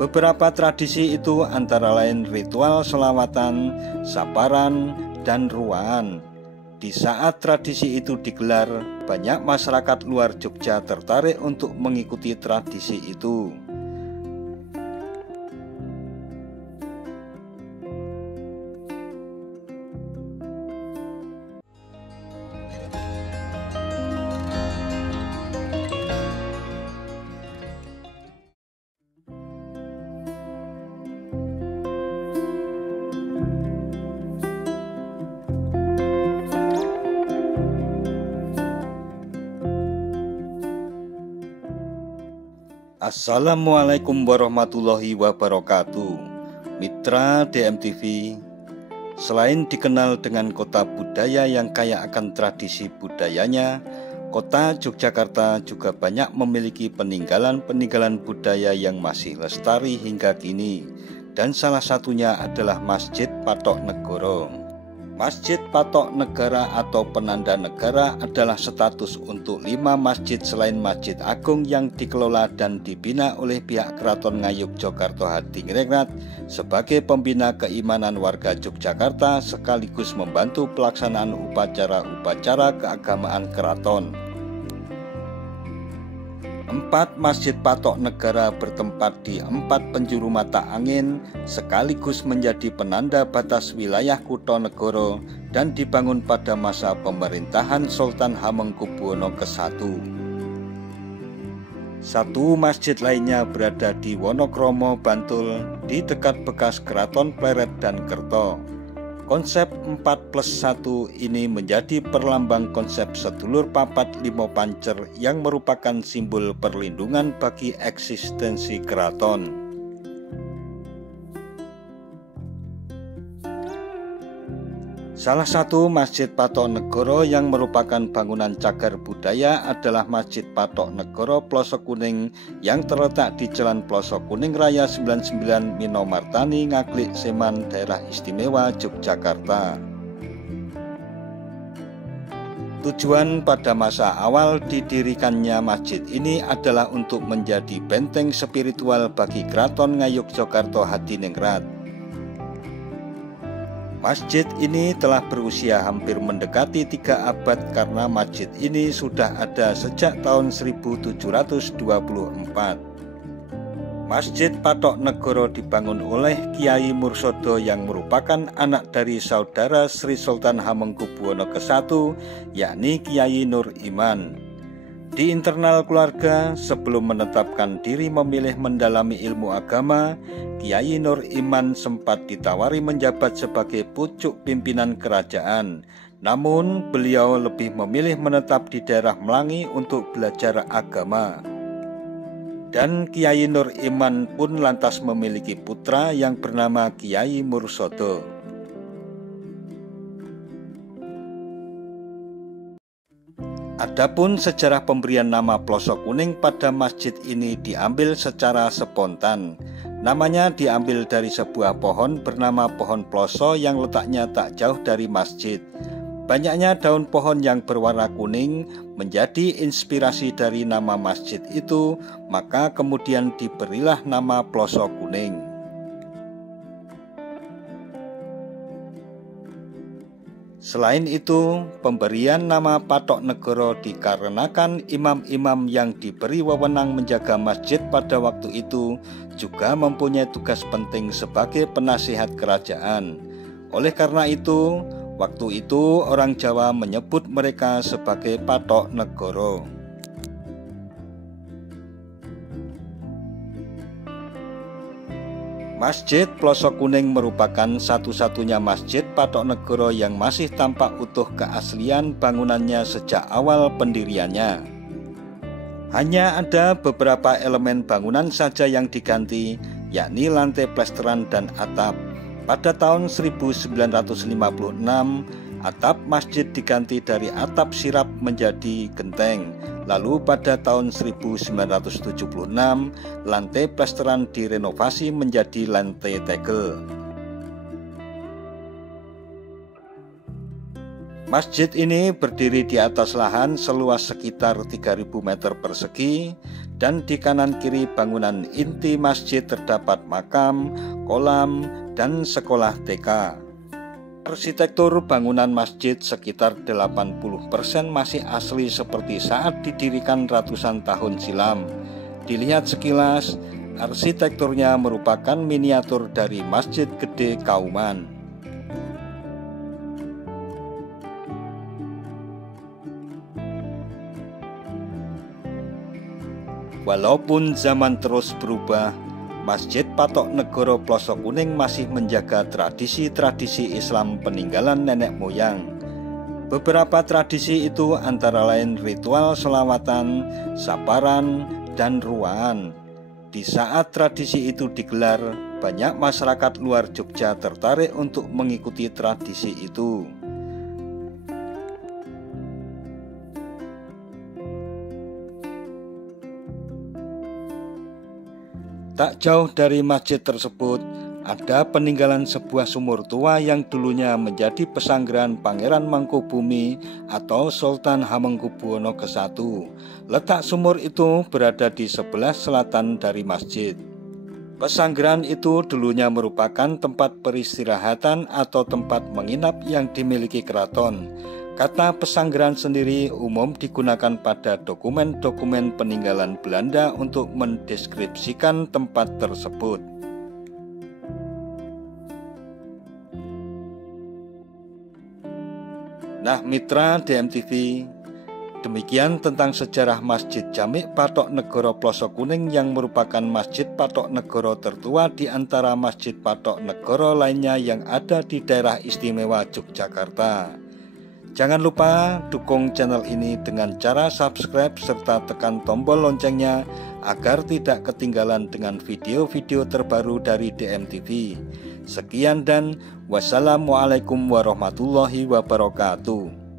Beberapa tradisi itu antara lain ritual selawatan, saparan, dan ruaan. Di saat tradisi itu digelar, banyak masyarakat luar Jogja tertarik untuk mengikuti tradisi itu. Assalamualaikum warahmatullahi wabarakatuh. Mitra DMTV, selain dikenal dengan kota budaya yang kaya akan tradisi budayanya, kota Yogyakarta juga banyak memiliki peninggalan-peninggalan budaya yang masih lestari hingga kini, dan salah satunya adalah Masjid Patok Negoro. Masjid Patok Negara atau Penanda Negara adalah status untuk 5 masjid selain Masjid Agung yang dikelola dan dibina oleh pihak Keraton Ngayogyakarta Hadiningrat sebagai pembina keimanan warga Yogyakarta sekaligus membantu pelaksanaan upacara-upacara keagamaan keraton. 4 Masjid Patok Negara bertempat di 4 penjuru mata angin sekaligus menjadi penanda batas wilayah Kutonegoro dan dibangun pada masa pemerintahan Sultan Hamengkubuwono ke-1. 1 masjid lainnya berada di Wonokromo, Bantul, di dekat bekas Keraton Pleret dan Kerto. Konsep 4+1 ini menjadi perlambang konsep sedulur papat limo pancer yang merupakan simbol perlindungan bagi eksistensi keraton. Salah satu Masjid Patok Negoro yang merupakan bangunan cagar budaya adalah Masjid Patok Negoro Plosok Kuning yang terletak di Jalan Plosok Kuning Raya 99 Minomartani, Ngaglik, Seman, Daerah Istimewa Yogyakarta. Tujuan pada masa awal didirikannya masjid ini adalah untuk menjadi benteng spiritual bagi Keraton Ngayogyakarta Hadiningrat. Masjid ini telah berusia hampir mendekati 3 abad karena masjid ini sudah ada sejak tahun 1724. Masjid Patok Negoro dibangun oleh Kiai Mursodo yang merupakan anak dari saudara Sri Sultan Hamengkubuwono ke-1, yakni Kiai Nur Iman. Di internal keluarga, sebelum menetapkan diri memilih mendalami ilmu agama, Kiai Nur Iman sempat ditawari menjabat sebagai pucuk pimpinan kerajaan. Namun, beliau lebih memilih menetap di daerah Melangi untuk belajar agama. Dan Kiai Nur Iman pun lantas memiliki putra yang bernama Kiai Mursodo. Adapun sejarah pemberian nama Plosok Kuning pada masjid ini diambil secara spontan. Namanya diambil dari sebuah pohon bernama pohon ploso yang letaknya tak jauh dari masjid. Banyaknya daun pohon yang berwarna kuning menjadi inspirasi dari nama masjid itu, maka kemudian diberilah nama Plosok Kuning. Selain itu, pemberian nama Patok Negoro dikarenakan imam-imam yang diberi wewenang menjaga masjid pada waktu itu juga mempunyai tugas penting sebagai penasihat kerajaan. Oleh karena itu, waktu itu orang Jawa menyebut mereka sebagai Patok Negoro. Masjid Plosok Kuning merupakan satu-satunya masjid Patok Negoro yang masih tampak utuh keaslian bangunannya sejak awal pendiriannya. Hanya ada beberapa elemen bangunan saja yang diganti, yakni lantai plesteran dan atap. Pada tahun 1956, atap masjid diganti dari atap sirap menjadi genteng. Lalu pada tahun 1976, lantai plesteran direnovasi menjadi lantai tegel. Masjid ini berdiri di atas lahan seluas sekitar 3.000 meter persegi dan di kanan kiri bangunan inti masjid terdapat makam, kolam, dan sekolah TK. Arsitektur bangunan masjid sekitar 80% masih asli seperti saat didirikan ratusan tahun silam. Dilihat sekilas, arsitekturnya merupakan miniatur dari Masjid Gede Kauman. Walaupun zaman terus berubah, Masjid Patok Negoro Plosok Kuning masih menjaga tradisi-tradisi Islam peninggalan nenek moyang. Beberapa tradisi itu antara lain ritual selawatan, saparan, dan ruaan. Di saat tradisi itu digelar, banyak masyarakat luar Jogja tertarik untuk mengikuti tradisi itu. Tak jauh dari masjid tersebut, ada peninggalan sebuah sumur tua yang dulunya menjadi pesanggrahan Pangeran Mangkubumi atau Sultan Hamengkubuwono ke-1. Letak sumur itu berada di sebelah selatan dari masjid. Pesanggrahan itu dulunya merupakan tempat peristirahatan atau tempat menginap yang dimiliki keraton. Kata pesanggrahan sendiri umum digunakan pada dokumen-dokumen peninggalan Belanda untuk mendeskripsikan tempat tersebut. Nah, mitra DMTV, demikian tentang sejarah Masjid Jami' Patok Negoro Plosok Kuning yang merupakan Masjid Patok Negoro tertua di antara Masjid Patok Negoro lainnya yang ada di daerah istimewa Yogyakarta. Jangan lupa dukung channel ini dengan cara subscribe serta tekan tombol loncengnya agar tidak ketinggalan dengan video-video terbaru dari DMTV. Sekian dan wassalamualaikum warahmatullahi wabarakatuh.